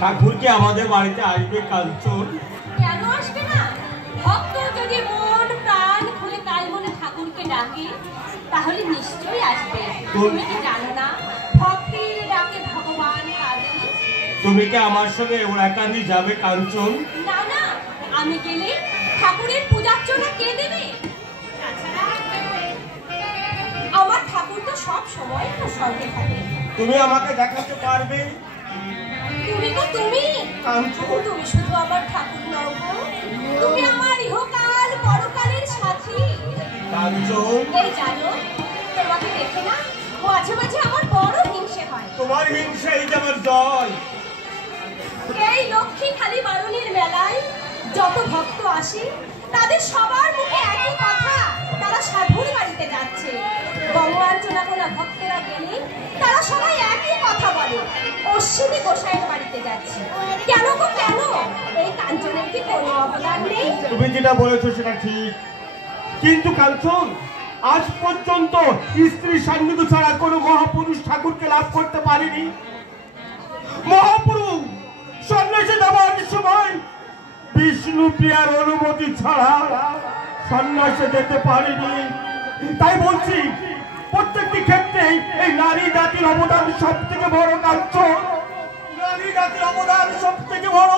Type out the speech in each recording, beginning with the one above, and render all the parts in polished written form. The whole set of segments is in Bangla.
ঠাকুর কি আমাদের বাড়িতে আসবে কাঞ্চন? কেন আসবে না? ভক্ত যদি মন প্রাণ খুলে তাই মনে ঠাকুরকে ডাকে তাহলে নিশ্চয়ই আসবে। তুমি কি জানো না ভক্তির ডাকে ভগবান কাঁদে? তুমি কি আমার সঙ্গে ওরাকান্দি যাবে কাঞ্চন? না না, আমি গেলে ঠাকুরের পূজার্চনা কে দেবে? আমার ঠাকুর তো সব সময় স্বর্গে থাকে। তুমি আমাকে দেখাতে পারবে? তুমি তো তুমি কাঞ্চন, তুমি শুধু আমার ঠাকুর নও গো, তুমি আমার ইহকাল পরকালের সাথী। কাঞ্চন, এই জানো তোমাকে দেখে না মাঝে মাঝে আমার বড় হিংসে হয়। তোমার হিংসাই যে আমার জয়। এই লক্ষ্মী খালি বারুণীর মেলায় যত ভক্ত আসে তাদের সবার মুখে একই কথা, তারা সাধুর বাড়িতে যাচ্ছে। গঙ্গার্চনা কোনা ভক্তরা গেলে তারা সবাই একই কথা বলে, অশ্বিনী গোসাইয়ের বাড়িতে যাচ্ছে। কেন গো কেন? এই কাঞ্চনের কি কোনো অবদান নেই? তুমি যেটা বলেছো সেটা ঠিক, কিন্তু কাঞ্চন আজ পর্যন্ত স্ত্রী সান্নিধ্য ছাড়া কোনো মহাপুরুষ ঠাকুরকে লাভ করতে পারেনি। মহাপুরুষ সন্ন্যাসে যাবার সময় বিষ্ণু প্রিয়ার অনুমতি ছাড়া সন্ন্যাসে যেতে পারেনি। তাই বলছি প্রত্যেকটি ক্ষেত্রে এই নারী জাতির অবদান সব থেকে বড়। কাঞ্চন, নারী জাতির অবদান সব থেকে বড়।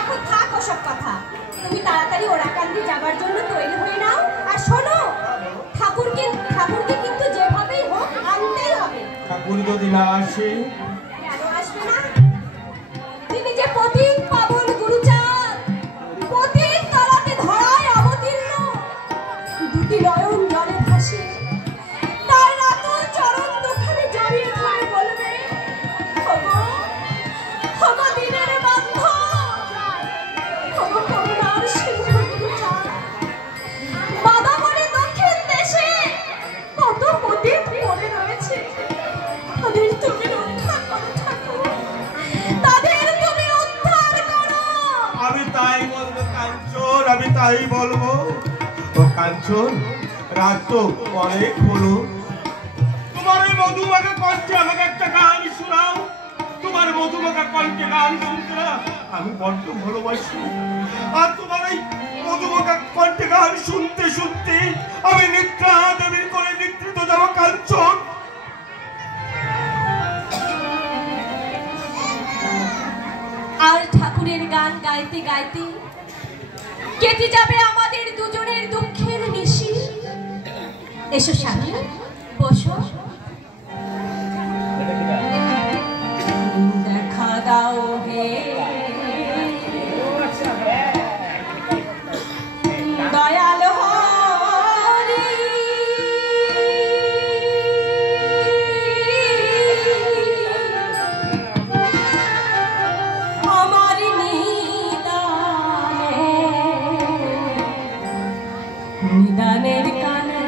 এখন থাক ওসব কথা, তুমি তাড়াতাড়ি ওরাকান্দি যাবার জন্য তৈরি হয়ে নাও। আর শোনো, ঠাকুরকে কিন্তু যেভাবেই হোক আনতেই হবে। ঠাকুর যদি না আসে? কেন আসবে না? তিনি যে পতিত পাবন গুরুচাঁদ, পতিত তলাতে ধরায় অবতীর্ণ, দুটি নয়ন জলে ভাসে, তার রাতুল চরণ দুখানি জড়িয়ে ধরে বলবে, ওগো ওগো দিনের বান্ধব, ওগো করুণার সিংহ গুরুচাঁদ, বাদামরে দক্ষিণ দেশে কত পতিত পড়ে রয়েছে, তাদের তুমি রক্ষা করো ঠাকুর, তাদের তুমি উদ্ধার করো। আমি তাই বলবো কাঞ্চন, আমি তাই বলবো। ও কাঞ্চন, রাত তো অনেক হলো, তোমার ওই মধুমাখা কণ্ঠে আমাকে একটা গান শোনাও। তোমার মধুমাখা কণ্ঠে গান শুনতে না আমি বড্ড ভালোবাসি। আর তোমার ওই মধুমাখা কণ্ঠে গান শুনতে শুনতে আমি নিদ্রা দেবীর করে নিদ্রিত যাবো কাঞ্চন। আর ঠাকুরের গান গাইতে গাইতে কেটে যাবে আমাদের দুজনের দুঃখের নিশি। এসো স্বামী, বসো, দেখা দাও হে দয়াল হরি, আমার নিদানের কানে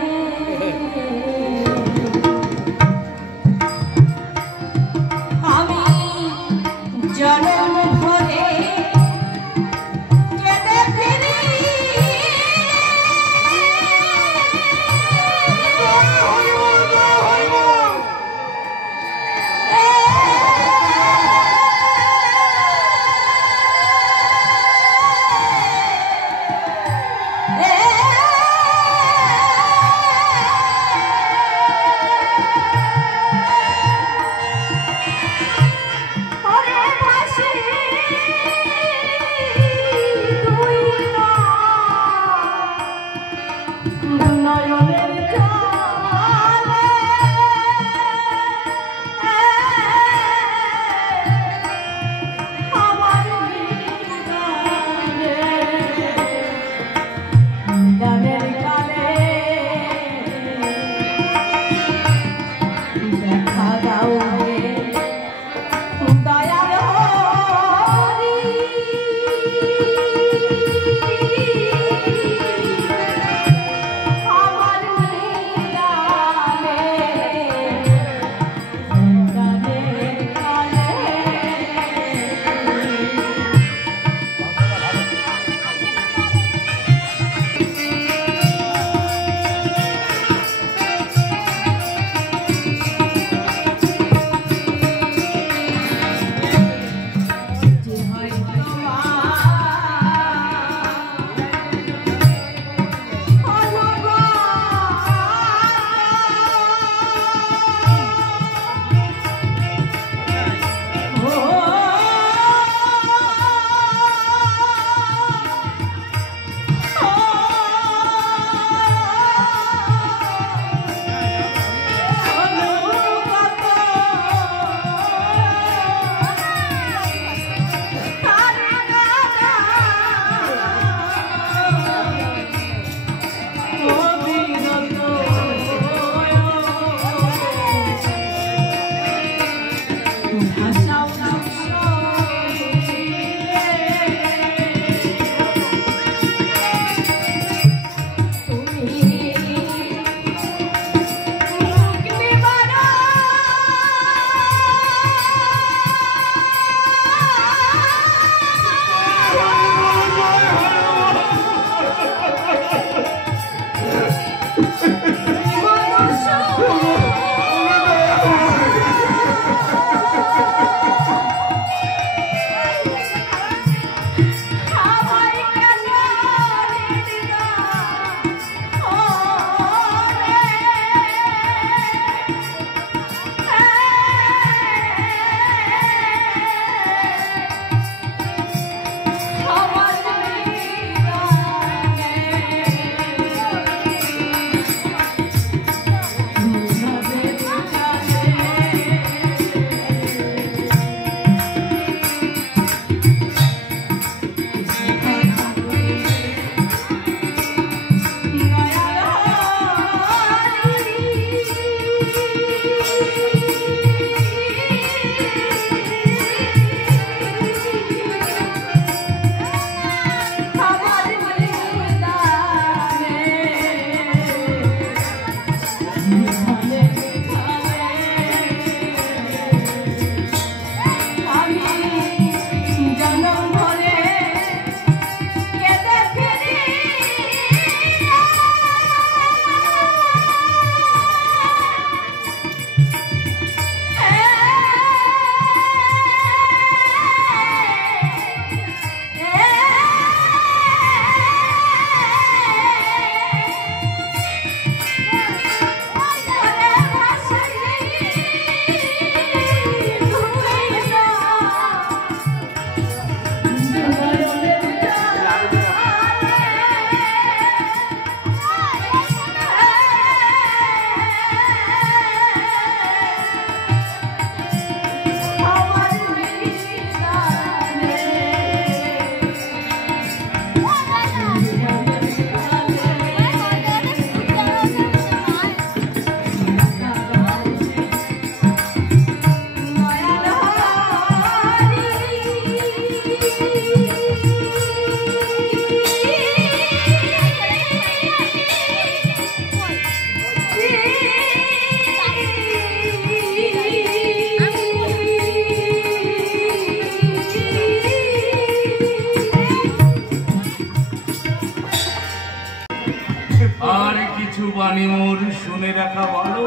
একটুখানি মোর শুনে রাখা ভালো,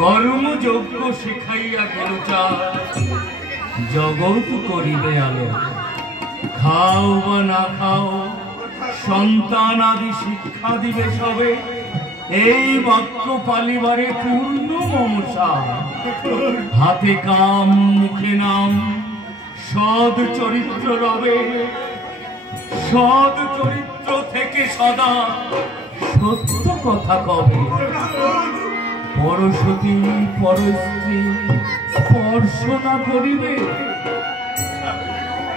কর্মযোগ্য শিখাইয়া গেল চাল, জগৎ করিবে আলো। খাও বা না খাও, সন্তান আদি শিক্ষা দিবে সবে, এই বাক্য পালিবারে পূর্ণ মমসা। হাতে কাম মুখে নাম, সৎ চরিত্র রবে, সৎ চরিত্র থেকে সদা সত্য কথা কবে। পরসতী পরস্ত্রী স্পর্শ না করিবে,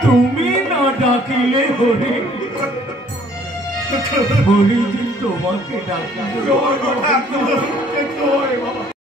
তুমি না ডাকিলে হরি, হরি যে তোমাকে ডাকিবে।